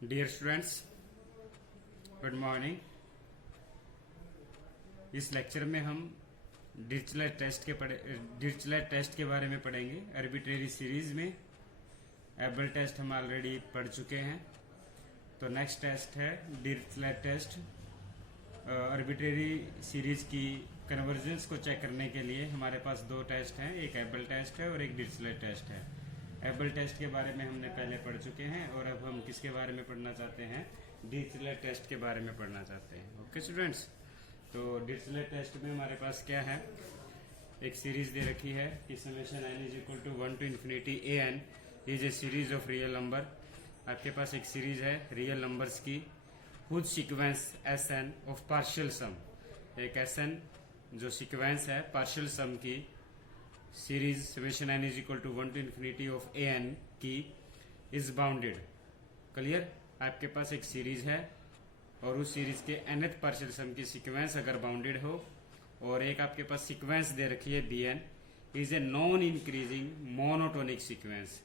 Dear students, good morning. इस lecture में हम डिरिचलेट टेस्ट के बारे में पढ़ेंगे। आर्बिट्रेरी सीरीज में एबल टेस्ट हम ऑलरेडी पढ़ चुके हैं, तो नेक्स्ट टेस्ट है डिरिचलेट टेस्ट। आर्बिट्रेरी सीरीज की कन्वर्जेंस को चेक करने के लिए हमारे पास दो टेस्ट हैं, एक एबल टेस्ट है और एक डिरिचलेट टेस्ट है। एबल टेस्ट के बारे में हमने पहले पढ़ चुके हैं और अब हम किसके बारे में पढ़ना चाहते हैं? डिरिचलेट टेस्ट के बारे में पढ़ना चाहते हैं। ओके स्टूडेंट्स, तो डिरिचलेट टेस्ट में हमारे पास क्या है, एक सीरीज दे रखी है कि summation n is equal to 1 to infinity an is a series of real number. आपके पास एक सीरीज है रियल नंबर्स की, whose sequence Sn of partial sum. एक Sn जो सीक्वेंस है पार्शियल सम की series summation n is equal to 1 to infinity of an की इज बाउंडेड। क्लियर? आपके पास एक सीरीज है और उस सीरीज के nth पार्शियल सम की सीक्वेंस अगर बाउंडेड हो और एक आपके पास सीक्वेंस दे रखी है bn is a non increasing monotonic sequence.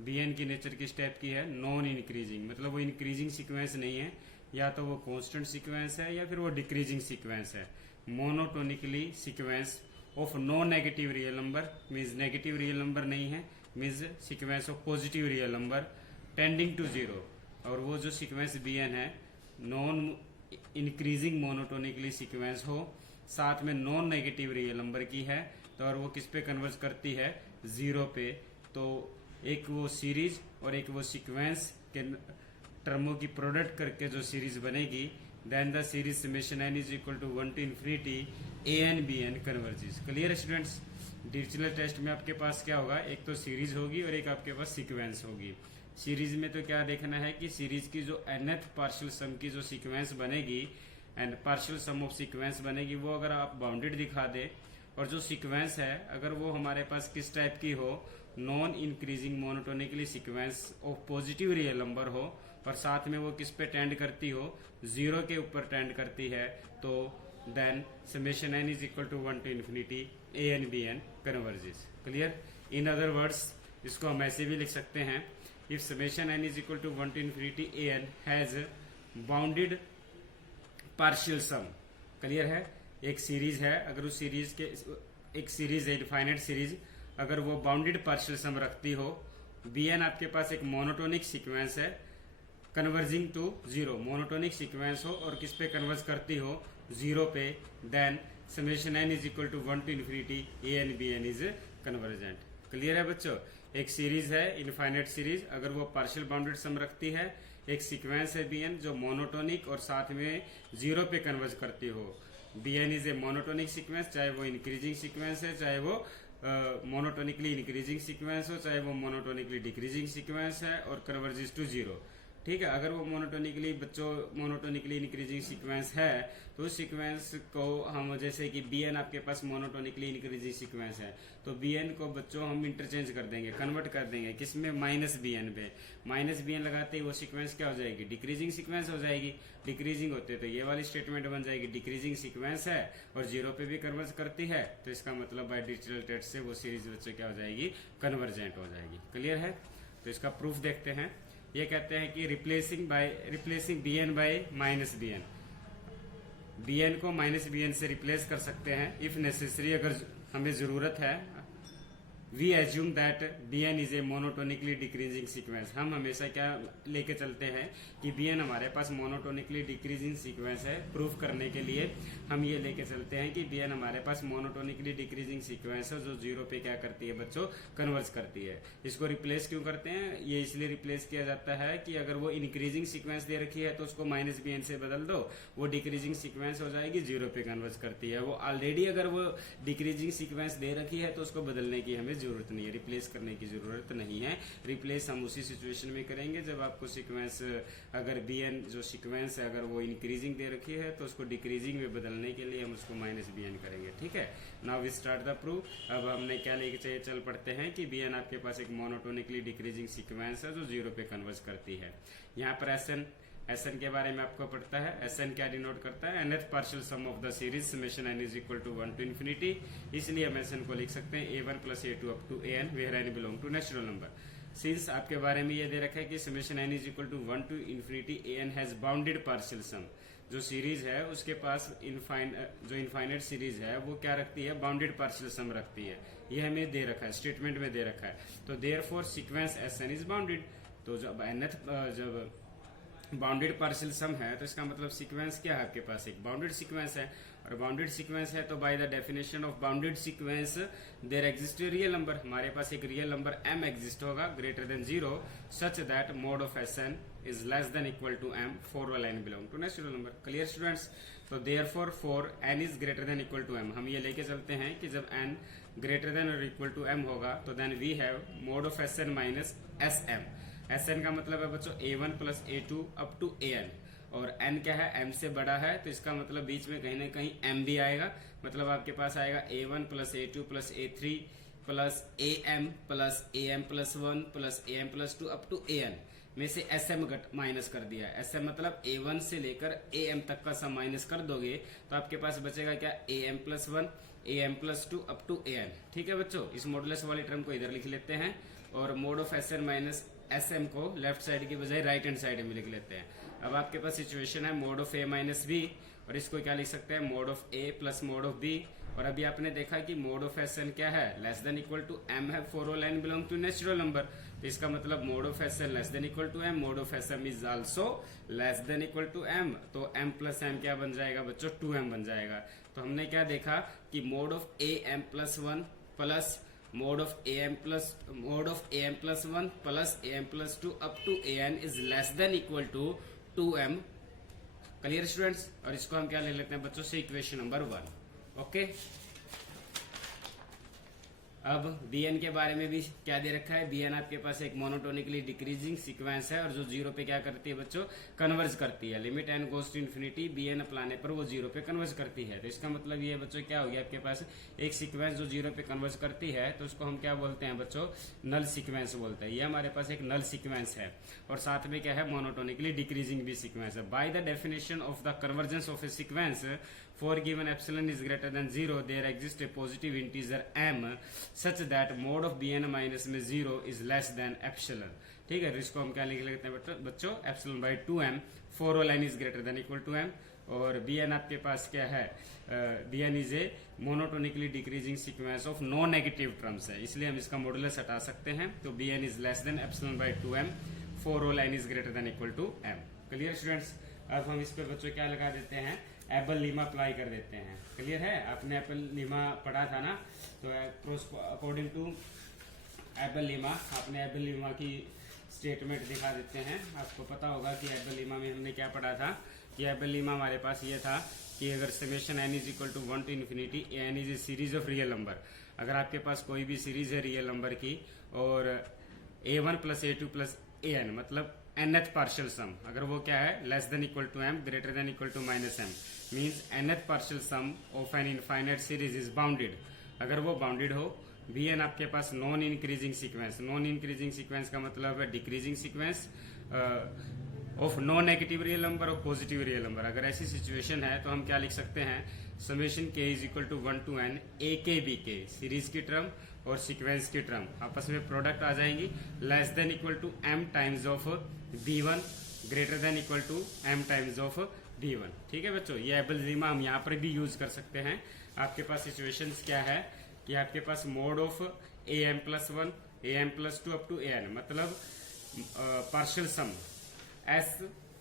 bn की नेचर किस टाइप की है? नॉन इंक्रीजिंग, मतलब वो इंक्रीजिंग सीक्वेंस नहीं है, या तो वो कांस्टेंट सीक्वेंस है या फिर वो डिक्रीजिंग सीक्वेंस है। Monotonically sequence of no negative real number, means negative real number नहीं है, means sequence of positive real number tending to zero. और वो जो सीक्वेंस bn है नॉन इंक्रीजिंग मोनोटोनिकली सीक्वेंस हो, साथ में नॉन नेगेटिव रियल नंबर की है, तो और वो किस पे कन्वर्ज करती है? जीरो पे। तो एक वो सीरीज और एक वो सीक्वेंस के टर्मों की प्रोडक्ट करके जो सीरीज बनेगी, then the series summation n is equal to 1 to infinity an bn converges. Clear students? Dirichlet test में आपके पास क्या होगा, एक तो सीरीज होगी और एक आपके पास सीक्वेंस होगी। सीरीज में तो क्या देखना है कि सीरीज की जो nth पार्शियल सम की जो सीक्वेंस बनेगी and partial sum of sequence बनेगी, वो अगर आप बाउंडेड दिखा दे और जो सीक्वेंस है अगर वो हमारे पास किस टाइप की हो, non increasing monotonically sequence of positive real number हो और साथ में वो किस पे टेंड करती हो? जीरो के ऊपर टेंड करती है, तो then summation n is equal to 1 to infinity an bn converges. Clear? In other words इसको हम ऐसे भी लिख सकते हैं, if summation n is equal to 1 to infinity an has bounded partial sum. Clear है? एक सीरीज है, अगर उस सीरीज के एक सीरीज है इनफाइनाइट सीरीज, अगर वो बाउंडेड पार्शियल सम रखती हो, bn आपके पास एक मोनोटोनिक सीक्वेंस है converging to zero, monotonic sequence हो और किस पे कन्वर्ज करती हो? जीरो पे, then summation n is equal to 1 to infinity an bn is convergent. Clear है बच्चों? एक सीरीज है इनफाइनाइट सीरीज, अगर वो पार्शियल बाउंडेड सम रखती है, एक सीक्वेंस है bn जो मोनोटोनिक और साथ में जीरो पे कन्वर्ज करती हो। bn is A monotonic sequence, चाहे वो इंक्रीजिंग सीक्वेंस है, चाहे वो मोनोटोनिकली इंक्रीजिंग सीक्वेंस हो, चाहे वो मोनोटोनिकली डिक्रीजिंग सीक्वेंस है, और कन्वर्जेस टू जीरो। ठीक है? अगर वो मोनोटोनिकली इंक्रीजिंग सीक्वेंस है तो उस सीक्वेंस को हम, जैसे कि bn आपके पास मोनोटोनिकली इंक्रीजिंग सीक्वेंस है, तो bn को बच्चों हम इंटरचेंज कर देंगे, कन्वर्ट कर देंगे किसमें? -bn पे। -bn लगाते ही वो सीक्वेंस क्या हो जाएगी? डिक्रीजिंग सीक्वेंस हो जाएगी। डिक्रीजिंग होते तो ये वाली स्टेटमेंट बन जाएगी, डिक्रीजिंग सीक्वेंस है और जीरो पे भी कन्वर्ज करती है, तो इसका मतलब बाय डिरिचलेट टेस्ट से वो सीरीज बच्चों क्या हो जाएगी? कन्वर्जेंट हो जाएगी। क्लियर है? तो इसका प्रूफ देखते हैं। ये कहते हैं कि replacing bn by -bn, bn को -bn से रिप्लेस कर सकते हैं इफ नेसेसरी, अगर हमें जरूरत है। We assume that bn is a monotonically decreasing sequence. हम हमेशा क्या लेके चलते हैं कि bn हमारे पास मोनोटोनिकली डिक्रीजिंग सीक्वेंस है। प्रूफ करने के लिए हम ये लेके चलते हैं कि bn हमारे पास मोनोटोनिकली डिक्रीजिंग सीक्वेंस है जो जीरो पे क्या करती है बच्चों? कन्वर्ज करती है। इसको रिप्लेस क्यों करते हैं? ये इसलिए रिप्लेस किया जाता है कि अगर वो इंक्रीजिंग सीक्वेंस दे रखी है तो उसको -bn से बदल दो, वो डिक्रीजिंग सीक्वेंस हो जाएगी, जीरो पे कन्वर्ज करती है। वो ऑलरेडी अगर वो डिक्रीजिंग सीक्वेंस दे रखी है तो उसको बदलने की हमें जरूरत नहीं है, रिप्लेस करने की जरूरत नहीं है। रिप्लेस हम उसी सिचुएशन में करेंगे जब आपको सीक्वेंस, अगर bn जो सीक्वेंस है अगर वो इंक्रीजिंग दे रखी है तो उसको डिक्रीजिंग में बदलने के लिए हम उसको -bn करेंगे। ठीक है? Now we start the proof. अब हमने क्या लेके चाहिए, चल पढ़ते हैं कि bn आपके पास एक मोनोटोनिकली डिक्रीजिंग सीक्वेंस है जो जीरो पे कन्वर्ज करती है। यहाँ पर Sn के बारे में आपको पढ़ता है। Sn क्या डिनोट करता है? nth partial sum of the series summation n is equal to 1 to infinity, इसलिए हम Sn को लिख सकते हैं a1 + a2 up to an where n belong to natural number. Since आपके बारे में ये दे रखा है कि summation N is equal to 1 to infinity A n has bounded partial sum, जो सीरीज है उसके पास जो इनफाइनाइट सीरीज है वो क्या रखती है, बाउंडेड पार्शियल सम रखती है। ये हमें दे रखा है, स्टेटमेंट में दे रखा है। तो therefore sequence S N is bounded. तो जब जब बाउंडेड पार्शियल सम है तो इसका मतलब सीक्वेंस क्या है, आपके पास एक बाउंडेड सीक्वेंस है। और बाउंडेड सीक्वेंस है तो by the definition of bounded sequence there exist real number, हमारे पास एक रियल नंबर m एग्जिस्ट होगा greater than 0 such that mod of S N is less than equal to m for n belong to natural number. Clear students? तो therefore for n is greater than equal to m, हम ये लेके चलते हैं कि जब n greater than और equal to m होगा तो then we have mod of S N minus S M. S N का मतलब है बच्चों a1 plus a2 up to an, और n क्या है, m से बड़ा है, तो इसका मतलब बीच में कहीं ना कहीं m भी आएगा। मतलब आपके पास आएगा a1 plus a2 plus a3 plus am plus am plus 1 plus am plus 2 up to an में से sm माइनस कर दिया है। sm मतलब a1 से लेकर am तक का सम माइनस कर दोगे तो आपके पास बचेगा क्या, am plus 1 am plus 2 up to an। ठीक है बच्चों, इस मॉडुलस वाली टर्म को इधर लिख लेते हैं और mod of S N minus S M को लेफ्ट साइड की बजाय राइट हैंड साइड में लिख लेते हैं। अब आपके पास सिचुएशन है mod of A minus B, और इसको क्या लिख सकते हैं, mod of A plus mod of B. और अभी आपने देखा कि मोड ऑफ एस एन क्या है, less than equal to m है for all n belong to natural number. तो इसका मतलब mod of S N less than equal to m, mod of S M is also less than equal to m। तो m plus m क्या बन जाएगा बच्चों, 2m बन जाएगा। तो हमने क्या देखा कि mode of A M plus 1 plus mod of am plus 1 plus am plus 2 up to an is less than equal to 2m। Clear students? और इसको हम क्या ले लेते हैं बच्चों से, इक्वेशन नंबर 1। ओके, अब bn के बारे में भी क्या दे रखा है, bn आपके पास एक मोनोटोनिकली डिक्रीजिंग सीक्वेंस है और जो 0 पे क्या करती है बच्चों, कन्वर्ज करती है। Limit n goes to infinity bn अप्लाने पर वो 0 पे कन्वर्ज करती है। तो इसका मतलब ये बच्चों क्या हो गया, आपके पास एक सीक्वेंस जो 0 पे कन्वर्ज करती है तो उसको हम क्या बोलते हैं बच्चों, नल सीक्वेंस बोलते हैं। ये हमारे पास एक नल सीक्वेंस है और साथ में क्या है, मोनोटोनिकली डिक्रीजिंग भी सीक्वेंस है। By the definition of the convergence of a sequence for given epsilon is greater than 0 there exists a positive integer m such that mod of bn minus में 0 is less than epsilon। ठीक है, इसको हम क्या लिख लेते हैं बच्चों, epsilon by 2m for all n is greater than equal to m। और bn आपके पास क्या है, bn is a monotonically decreasing sequence of no negative terms है, इसलिए हम इसका मॉडुलस हटा सकते हैं। तो bn is less than epsilon by 2m for all n is greater than equal to m। Clear students? अब हम इस पे बच्चों क्या लगा देते हैं, एबल लीमा अप्लाई कर देते हैं। क्लियर है? आपने एबल लीमा पढ़ा था ना, तो अकॉर्डिंग टू एबल लीमा आपने एबल लीमा की स्टेटमेंट दिखा देते हैं। आपको पता होगा कि एबल लीमा में हमने क्या पढ़ा था, कि एबल लीमा हमारे पास ये था कि अगर summation n is equal to 1 to infinity n is a series of real number. अगर आपके पास कोई भी सीरीज है रियल नंबर की और a1 plus a2 plus an मतलब nth पार्शियल सम, अगर वो क्या है, less than equal to m greater than equal to minus m, means nth partial sum of an infinite series is bounded. अगर वो bounded हो, bn आपके पास non increasing sequence, non increasing sequence का मतलब है decreasing sequence of no negative real number और positive real number. अगर ऐसी सिचुएशन है तो हम क्या लिख सकते हैं, summation k is equal to 1 to n a k b k, सीरीज की टर्म और सीक्वेंस की टर्म आपस में प्रोडक्ट आ जाएंगी, less than equal to m times of b1 greater than equal to m times of b1। ठीक है बच्चों, ये एबल लीमा हम यहाँ पर भी यूज कर सकते हैं। आपके पास सिचुएशंस क्या है कि आपके पास mod of am plus 1 am plus 2 up to an मतलब partial sum s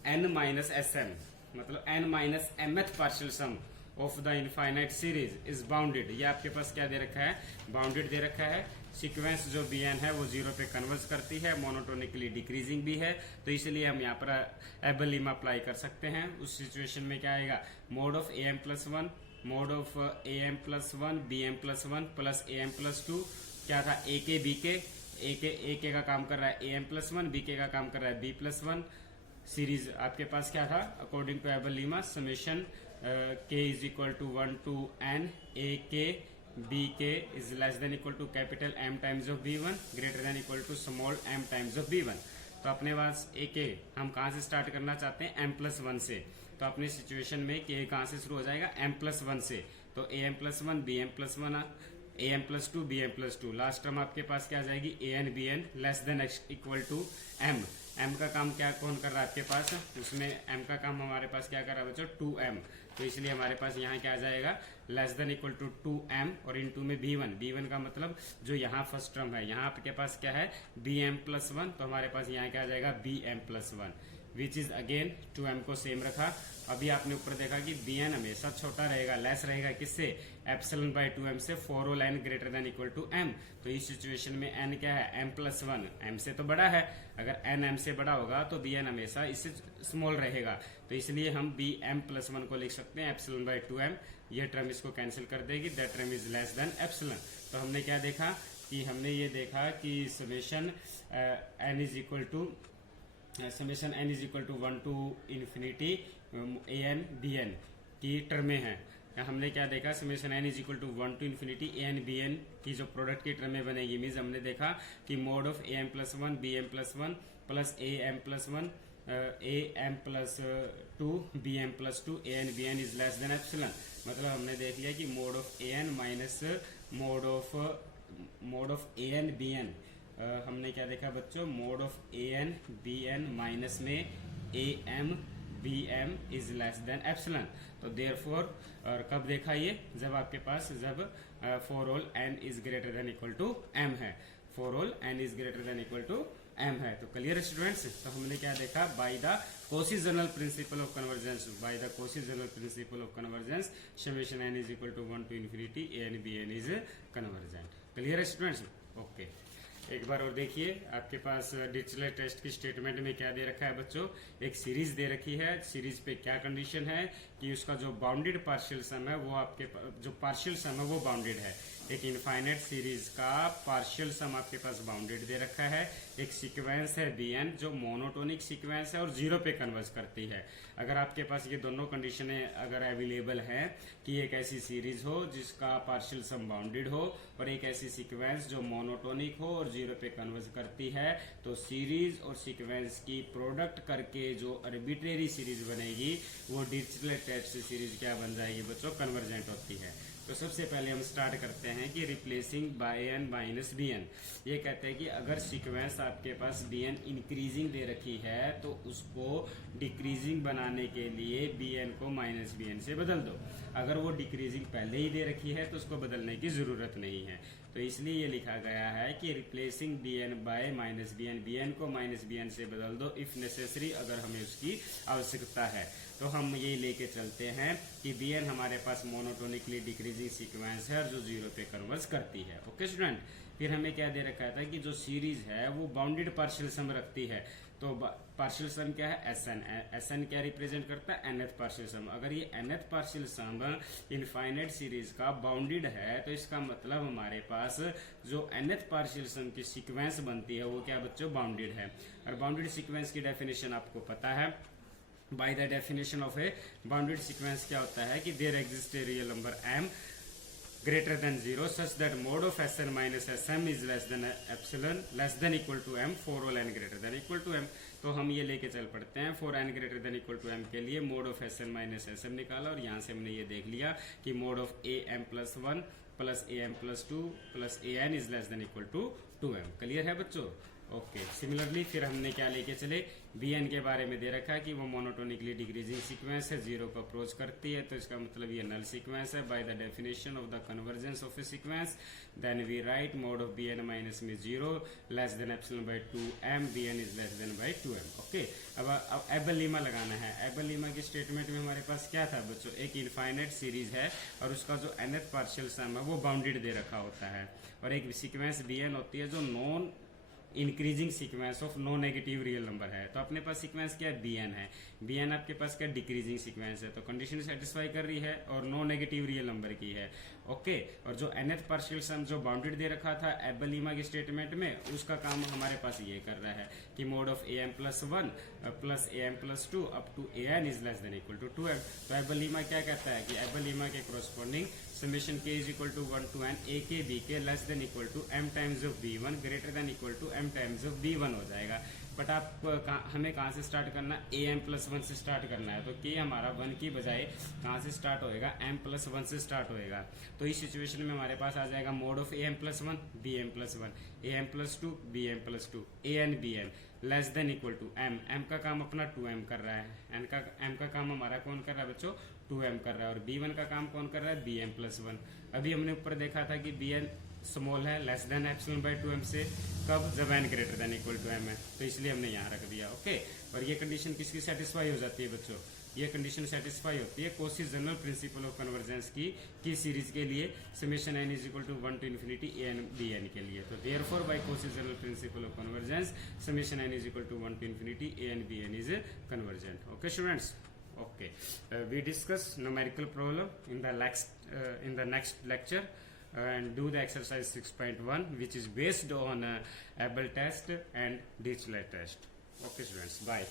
N minus S m मतलब n minus mth partial sum of the infinite series is bounded. ये आपके पास क्या दे रखा है, बाउंडेड दे रखा है। सीक्वेंस जो bn है वो 0 पे कन्वर्ज करती है, मोनोटोनिकली डिक्रीजिंग भी है, तो इसलिए हम यहाँ पर एबल लीमा अप्लाई कर सकते हैं। उस सिचुएशन में क्या आएगा, mode of am plus 1 mode of am plus 1 bm plus 1 plus am plus 2 क्या था, a k b k, a k का काम कर रहा है am प्लस 1, b k का काम कर रहा है b प्लस 1। सीरीज आपके पास क्या था, according to Abel lemma summation k is equal to 1 to n a k b k is less than equal to capital m times of b1 greater than equal to small m times of b1। तो अपने पास a k हम कहाँ से start करना चाहते हैं, m plus 1 से। तो अपने सिचुएशन में k कहाँ से शुरू हो जाएगा, m प्लस 1 से। तो am plus 1 bm plus 1 A M plus two B M plus two, last term आपके पास क्या आ जाएगी A N B N less than equal to M. M का काम क्या कौन कर रहा है आपके पास, उसमें एम का काम हमारे पास क्या कर रहा है बच्चों 2m, तो इसलिए हमारे पास यहाँ क्या आ जाएगा less than equal to 2m और इनटू में b1। b1 का मतलब जो यहाँ फर्स्ट टर्म है, यहाँ आपके पास क्या है bm प्लस 1, तो हमारे पास यहाँ क्या आ जाएगा bm plus 1 which is again 2m को सेम रखा। अभी आपने ऊपर देखा कि bn हमेशा छोटा रहेगा, लेस रहेगा किससे, एप्सिलॉन बाय 2m से, for all n greater than equal to m। तो इस सिचुएशन में n क्या है m प्लस 1, m से तो बड़ा है, अगर n m से बड़ा होगा तो bn हमेशा इससे स्मॉल रहेगा, तो इसलिए हम bm प्लस 1 को लिख सकते हैं एप्सिलॉन बाय 2m। यह टर्म इसको कैंसिल कर देगी, that term is less than epsilon. तो हमने क्या देखा कि हमने ये देखा कि summation n is equal to summation n is equal to 1 to infinity A N B N की टर्में हैं। हमने क्या देखा, summation n is equal to 1 to infinity A N B N की जो प्रोडक्ट की टर्में बनेगी, मीन्स हमने देखा कि mode of A M plus 1 B M plus 1 plus A M plus 1 A M plus 2 B M plus 2 A N B N is less than epsilon. मतलब हमने देख लिया कि mode of A N minus mode of A N B N, हमने क्या देखा बच्चों, mode of A N B N minus में A M B M is less than epsilon. तो देयरफॉर, और कब देखा ये, जब आपके पास जब for all N is greater than equal to M है, for all N is greater than equal to M है। तो क्लियर स्टूडेंट्स, तो हमने क्या देखा, by the Cauchy general principle of convergence, by the Cauchy general principle of convergence summation N is equal to 1 to infinity A N B N is convergent. Clear students, okay. एक बार और देखिए, आपके पास Dirichlet test की statement में क्या दे रखा है बच्चों, एक सीरीज दे रखी है। सीरीज पे क्या कंडीशन है कि उसका जो बाउंडेड पार्शियल सम है वो आपके जो पार्शियल सम है वो बाउंडेड है। एक इनफाइनाइट सीरीज का पार्शियल सम आपके पास बाउंडेड दे रखा है। एक सीक्वेंस है bn जो मोनोटोनिक सीक्वेंस है और जीरो पे कन्वर्ज करती है। अगर आपके पास ये दोनों कंडीशनें अगर अवेलेबल हैं कि एक ऐसी सीरीज हो जिसका पार्शियल सम बाउंडेड हो और एक ऐसी सीक्वेंस जो मोनोटोनिक हो और जीरो पे कन्वर्ज करती है, तो सीरीज और सीक्वेंस की प्रोडक्ट करके जो आर्बिट्रेरी सीरीज बनेगी वो डिरिचलेट टेस्ट सीरीज क्या बन जाएगी बच्चों, कन्वर्जेंट होती है। तो सबसे पहले हम स्टार्ट करते हैं कि replacing by N minus B N. ये कहते हैं कि अगर सीक्वेंस आपके पास बी एन इंक्रीजिंग दे रखी है तो उसको डिक्रीजिंग बनाने के लिए बी एन को माइनस बी एन से बदल दो। अगर वो डिक्रीजिंग पहले ही दे रखी है तो उसको बदलने की जरूरत नहीं है। तो इसलिए ये लिखा गया है कि replacing B N by minus B N को माइनस बी एन से बदल दो इफ नेसेसरी, अगर हमें उसकी आवश्यकता है। तो हम ये लेके चलते हैं कि बी एन हमारे पास मोनोटोनिकली डिक्रीजिंग सीक्वेंस है और जो जीरो पे कन्वर्ज करती है। ओके स्टूडेंट, फिर हमें क्या दे रखा था कि जो सीरीज है वो बाउंडेड पार्शियल सम रखती है। तो पार्शियल सम क्या है, एसएन। एसएन क्या रिप्रेजेंट करता है, nth पार्शियल सम। अगर ये nth पार्शियल सम इनफाइनाइट सीरीज का बाउंडेड है तो इसका मतलब हमारे पास जो nth पार्शियल सम की सीक्वेंस बनती है वो क्या बच्चों, बाउंडेड है। और बाउंडेड सीक्वेंस की डेफिनेशन आपको पता है। By the definition of a bounded sequence क्या होता है कि there exist a real number m greater than 0 such that mode of Sn minus Sm is less than epsilon less than equal to m for all n greater than equal to m। तो हम ये लेके चल पड़ते हैं for n greater than equal to m के लिए mode of Sn minus Sm निकाला और यहाँ से हमने ये देख लिया कि mode of am plus 1 plus am plus 2 plus an is less than equal to 2m। Clear है बच्चों, ओके। सिमिलरली फिर हमने क्या लेके चले, बी एन के बारे में दे रखा है कि वो मोनोटोनिकली डिक्रीजिंग सीक्वेंस है, जीरो को अप्रोच करती है, तो इसका मतलब ये नल सीक्वेंस है। By the definition of the convergence of a sequence then we write mod of B N minus में 0 less than epsilon by 2m, B N is less than by 2m। Okay, अब Abel lemma लगाना है। Able Lima की statement में हमारे पास क्या था बच्चों, एक इनफाइनाइट सीरीज है और उसका जो nth पार्शियल सम है वो बाउंडेड दे रखा होता है, और एक सीक्वेंस बी एन होती है जो non increasing sequence of no negative real number है। तो अपने पास सीक्वेंस क्या है, बी एन है। बी एन आपके पास क्या डिक्रीजिंग सीक्वेंस है, तो कंडीशन सेटिस्फाई कर रही है और नो नेगेटिव रियल नंबर की है। ओके, और जो nth पार्शियल सम जो बाउंडेड दे रखा था एबल लीमा की स्टेटमेंट में, उसका काम हमारे पास ये कर रहा है कि mode of am plus 1 plus am plus 2 up to an is less than equal to 2m। तो एबल लीमा क्या कहता है कि एबल लीमा के corresponding summation k is equal to 1 to n a k b k less than equal to m times of b1 greater than equal to m times of b1 हो जाएगा। But आप हमें कहाँ से start करना है, ए M plus 1 से start करना है। तो के हमारा 1 की बजाय कहाँ से स्टार्ट होएगा, एम प्लस 1 से स्टार्ट होएगा। तो इस सिचुएशन में हमारे पास आ जाएगा mod of A M plus 1 B M plus 1, A M plus 2 B M plus 2, A N B M less than equal to M. M का काम अपना 2m कर रहा है, एम का काम हमारा कौन कर रहा है बच्चों, 2m कर रहा है। और b1 का काम कौन कर रहा है, bm प्लस 1। अभी हमने ऊपर देखा था कि bn स्मॉल है less than epsilon by 2m से, कब, जब n greater than equal to m है। तो इसलिए हमने यहाँ रख दिया। ओके, और ये कंडीशन किसकी सेटिस्फाई हो जाती है बच्चों, ये कंडीशन सेटिस्फाई होती है Cauchy general principle of convergence की सीरीज के लिए, summation n is equal to 1 to infinity a n b n के लिए। तो therefore by Cauchy general principle of convergence summation n is equal to 1 to infinity a n b n is convergent. Okay students, okay, we discuss numerical problem in the next lecture, and do the exercise 6.1 which is based on Abel test and Dirichlet test. Okay students, bye.